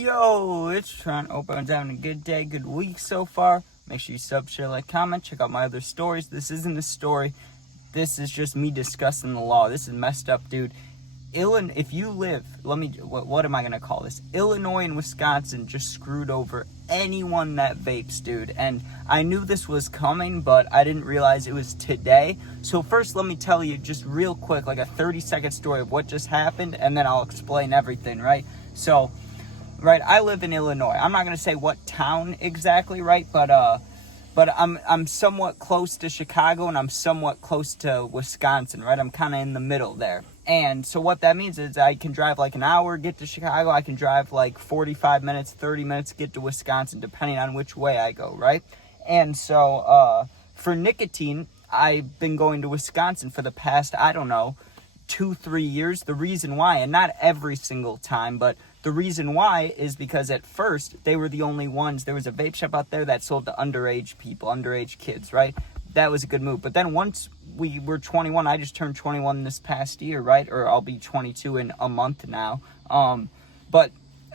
Yo, it's Trent. Hope everyone's having a good day, good week so far. Make sure you sub, share, like, comment. Check out my other stories. This isn't a story. This is just me discussing the law. This is messed up, dude. If you live, what am I going to call this? Illinois and Wisconsin just screwed over anyone that vapes, dude. And I knew this was coming, but I didn't realize it was today. So first, let me tell you just real quick, like a 30-second story of what just happened, and then I'll explain everything, right? So, right, I live in Illinois. I'm not going to say what town exactly, right? But I'm somewhat close to Chicago, and I'm somewhat close to Wisconsin, right? I'm kind of in the middle there. And so what that means is I can drive like an hour, get to Chicago. I can drive like 45 minutes, 30 minutes, get to Wisconsin, depending on which way I go, right? And so for nicotine, I've been going to Wisconsin for the past, 2-3 years. The reason why, and not every single time, but the reason why is because at first they were the only ones. There was a vape shop out there that sold to underage people, underage kids, right? That was a good move. But then once we were 21, I just turned 21 this past year, right? Or I'll be 22 in a month now. But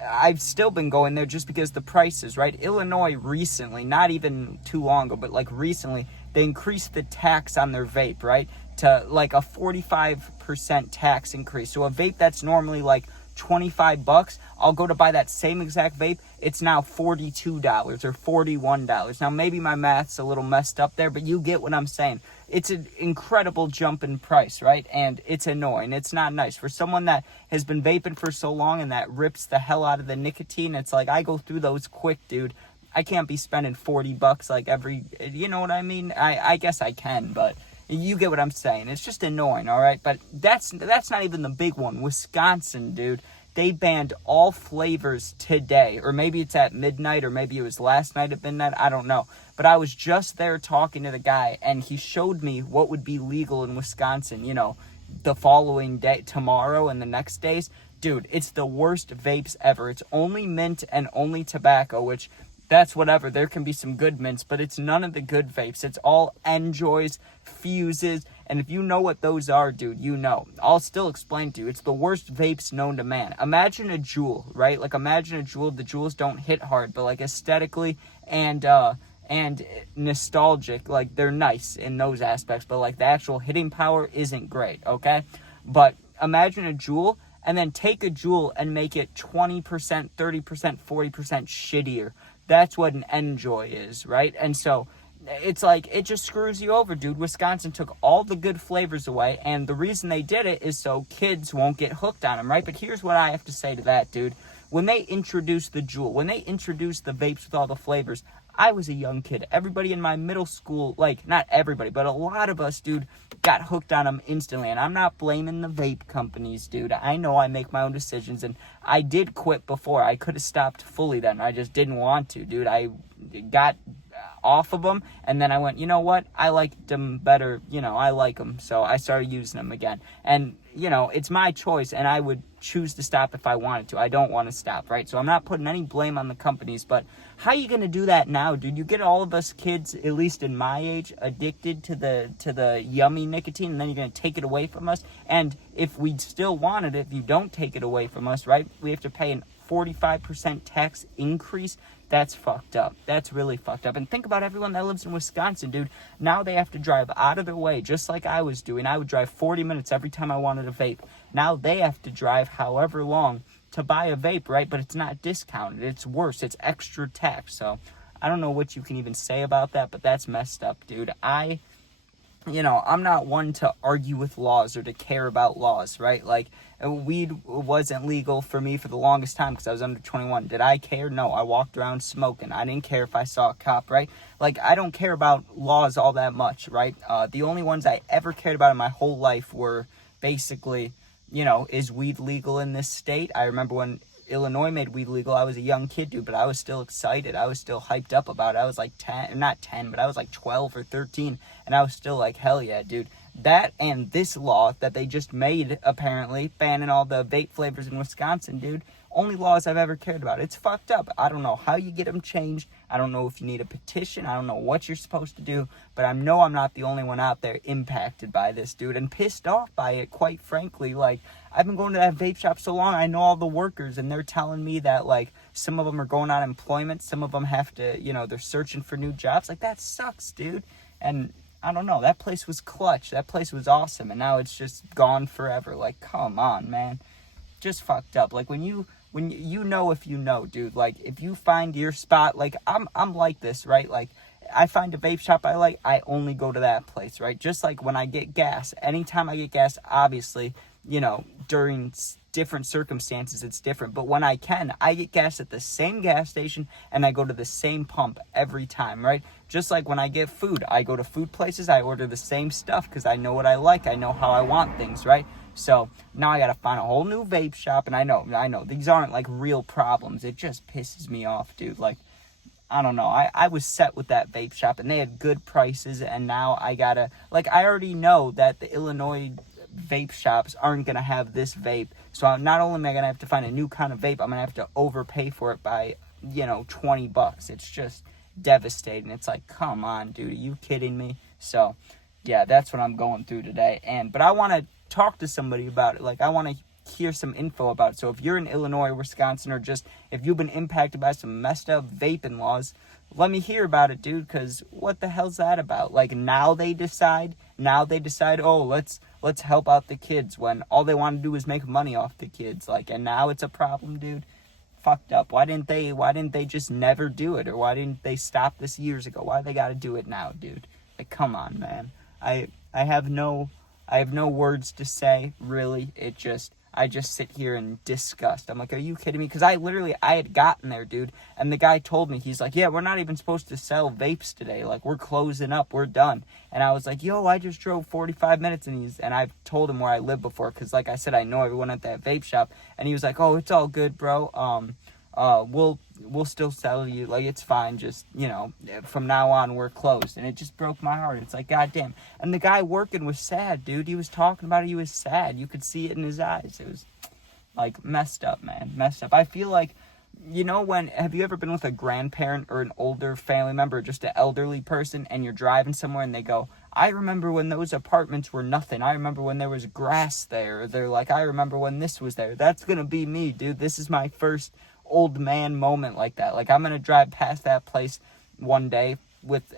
I've still been going there just because the prices, right? Illinois recently, not even too long ago, but like recently, they increased the tax on their vape, right? To like a 45% tax increase. So a vape that's normally like $25, I'll go to buy that same exact vape, it's now $42 or $41. Now maybe my math's a little messed up there, but you get what I'm saying. It's an incredible jump in price, right? And it's annoying. It's not nice. For someone that has been vaping for so long and that rips the hell out of the nicotine, it's like I go through those quick, dude. I can't be spending $40 like every, you know what I mean? I guess I can, but you get what I'm saying. It's just annoying, all right? But that's not even the big one. Wisconsin, dude, they banned all flavors today. Or maybe it's at midnight, or maybe it was last night at midnight. I don't know. But I was just there talking to the guy, and he showed me what would be legal in Wisconsin, the following day, tomorrow and the next days. Dude, it's the worst vapes ever. It's only mint and only tobacco, which that's whatever. There can be some good mints, but it's none of the good vapes. It's all Enjoys, Fuses, and if you know what those are, dude, you know. I'll still explain to you. It's the worst vapes known to man. Imagine a Juul, right? Like, imagine a Juul. The Juuls don't hit hard, but, like, aesthetically and nostalgic, like, they're nice in those aspects, but, like, the actual hitting power isn't great, okay? But imagine a Juul, and then take a Juul and make it 20%, 30%, 40% shittier. That's what an Enjoy is, right? And so it's like, it just screws you over, dude. Wisconsin took all the good flavors away, and the reason they did it is so kids won't get hooked on them, right? But here's what I have to say to that, dude. When they introduced the Juul, when they introduced the vapes with all the flavors, I was a young kid. Everybody in my middle school, like, not everybody, but a lot of us, dude, got hooked on them instantly. And I'm not blaming the vape companies, dude. I know I make my own decisions, and I did quit before. I could have stopped fully then. I just didn't want to, dude. I got off of them, and then I went, you know what? I liked them better. I like them, so I started using them again. And, it's my choice, and I would choose to stop if I wanted to. I don't want to stop, right? So I'm not putting any blame on the companies, but how are you going to do that now, dude? You get all of us kids, at least in my age, addicted to the yummy nicotine, and then you're going to take it away from us. And if we still wanted it, if you don't take it away from us, right, we have to pay a 45% tax increase. That's fucked up. That's really fucked up. And think about everyone that lives in Wisconsin, dude. Now they have to drive out of their way, just like I was doing. I would drive 40 minutes every time I wanted a vape. Now they have to drive however long to buy a vape, right? But it's not discounted. It's worse. It's extra tax. So I don't know what you can even say about that, but that's messed up, dude. I'm not one to argue with laws or to care about laws, right? Like, weed wasn't legal for me for the longest time because I was under 21. Did I care? No, I walked around smoking. I didn't care if I saw a cop, right? Like, I don't care about laws all that much, right? The only ones I ever cared about in my whole life were basically, is weed legal in this state? I remember when Illinois made weed legal, I was a young kid, dude, but I was still excited. I was still hyped up about it. I was like 10, not 10, but I was like 12 or 13, and I was still like, hell yeah, dude. That and this law that they just made, apparently, banning all the vape flavors in Wisconsin, dude, Only laws I've ever cared about. It's fucked up. I don't know how you get them changed. I don't know if you need a petition. I don't know what you're supposed to do. But I know I'm not the only one out there impacted by this, dude, and pissed off by it, quite frankly. Like, I've been going to that vape shop so long, I know all the workers, and they're telling me that, like, some of them are going on employment. Some of them have to, they're searching for new jobs. Like, that sucks, dude. And I don't know. That place was clutch. That place was awesome. And now it's just gone forever. Like, come on, man. Just fucked up. Like, when you know if you know, dude. Like, if you find your spot, like, I'm like this, right? Like, I find a vape shop I like, I only go to that place, right? Just like when I get gas. Anytime I get gas, obviously, during different circumstances, it's different. But when I get gas at the same gas station, and I go to the same pump every time, right? Just like when I get food, I go to food places, I order the same stuff because I know what I like. I know how I want things, right? So now I got to find a whole new vape shop. And I know, these aren't like real problems. It just pisses me off, dude. Like, I don't know. I was set with that vape shop, and they had good prices. And now I gotta, like, I already know that the Illinois vape shops aren't going to have this vape. So not only am I going to have to find a new kind of vape, I'm going to have to overpay for it by, $20. It's just devastating. It's like, come on, dude, are you kidding me? So, yeah, that's what I'm going through today. But I want to talk to somebody about it. Like, I want to hear some info about it. So if you're in Illinois, Wisconsin, or just if you've been impacted by some messed up vaping laws, let me hear about it, dude, because what the hell's that about? Like, now they decide, oh, let's help out the kids, when all they want to do is make money off the kids. Like, and now it's a problem, dude. Fucked up. Why didn't they just never do it? Or why didn't they stop this years ago? Why they got to do it now, dude? Like, come on, man. I have no words to say, really. I just sit here in disgust. I'm like, are you kidding me? Because I had gotten there, dude, and the guy told me, he's like, yeah, we're not even supposed to sell vapes today. Like, we're closing up. We're done. And I was like, yo, I just drove 45 minutes, and I've told him where I live before, because, like I said, I know everyone at that vape shop. And he was like, oh, it's all good, bro. We'll still sell you, like, it's fine, just, from now on, we're closed. And it just broke my heart. It's like, goddamn. And the guy working was sad, dude. He was talking about it. He was sad. You could see it in his eyes. It was, like, messed up, man. Messed up. I feel like, have you ever been with a grandparent or an older family member, just an elderly person, and you're driving somewhere and they go, I remember when those apartments were nothing. I remember when there was grass there. Or they're like, I remember when this was there. That's gonna be me, dude. This is my first old man moment like that. Like, I'm gonna drive past that place one day with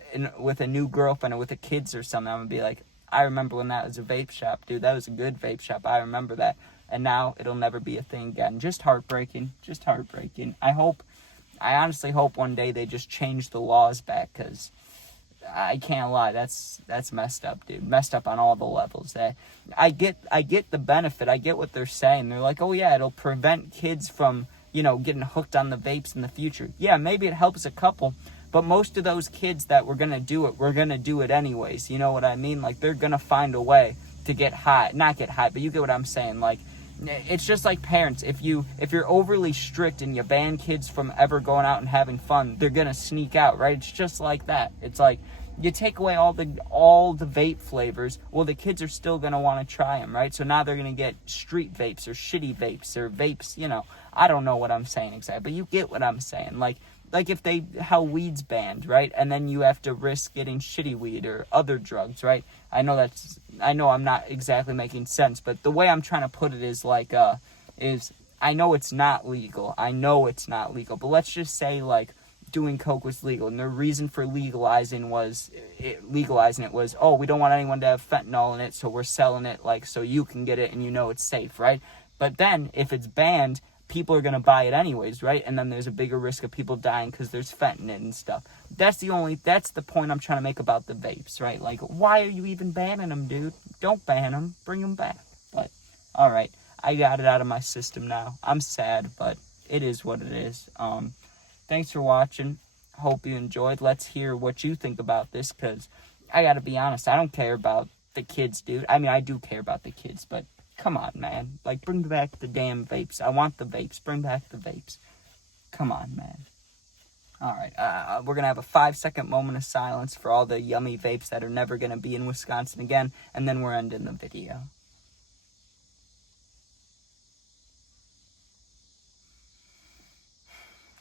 a new girlfriend or with the kids or something. I'm gonna be like, I remember when that was a vape shop, dude. That was a good vape shop. I remember that. And now it'll never be a thing again. Just heartbreaking. I honestly hope one day they just change the laws back, because I can't lie, that's messed up, dude. Messed up on all the levels. I get the benefit. I get what they're saying. They're like, oh yeah, it'll prevent kids from getting hooked on the vapes in the future. Yeah, maybe it helps a couple, but most of those kids that were going to do it, were going to do it anyways. You know what I mean? Like, they're going to find a way to get high. Not get high, but you get what I'm saying. Like, it's just like parents. If you're overly strict and you ban kids from ever going out and having fun, they're going to sneak out, right? It's just like that. It's like, you take away all the vape flavors, well, the kids are still going to want to try them, right? So now they're going to get street vapes or shitty vapes or vapes, I don't know what I'm saying exactly, but you get what I'm saying. Like if how weed's banned, right? And then you have to risk getting shitty weed or other drugs, right? I know I'm not exactly making sense, but the way I'm trying to put it is like, I know it's not legal. But let's just say, like, doing coke was legal, and the reason for legalizing it was, oh, we don't want anyone to have fentanyl in it, so we're selling it, like, so you can get it and it's safe, right? But then if it's banned, people are going to buy it anyways, right? And then there's a bigger risk of people dying because there's fentanyl in it and stuff. That's the point I'm trying to make about the vapes, right? Like, why are you even banning them, dude? Don't ban them, bring them back. But all right, I got it out of my system now. I'm sad, but it is what it is. Thanks for watching. Hope you enjoyed. Let's hear what you think about this, because I gotta be honest, I don't care about the kids, dude. I mean, I do care about the kids, but come on, man. Like, bring back the damn vapes. I want the vapes. Bring back the vapes. Come on, man. All right, we're gonna have a 5-second moment of silence for all the yummy vapes that are never gonna be in Wisconsin again, and then we're ending the video.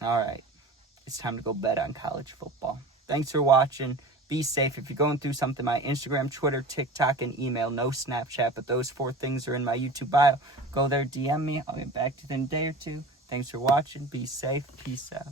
All right. It's time to go bet on college football. Thanks for watching. Be safe. If you're going through something, my Instagram, Twitter, TikTok, and email, no Snapchat, but those 4 things are in my YouTube bio. Go there, DM me. I'll get back to you in a day or two. Thanks for watching. Be safe. Peace out.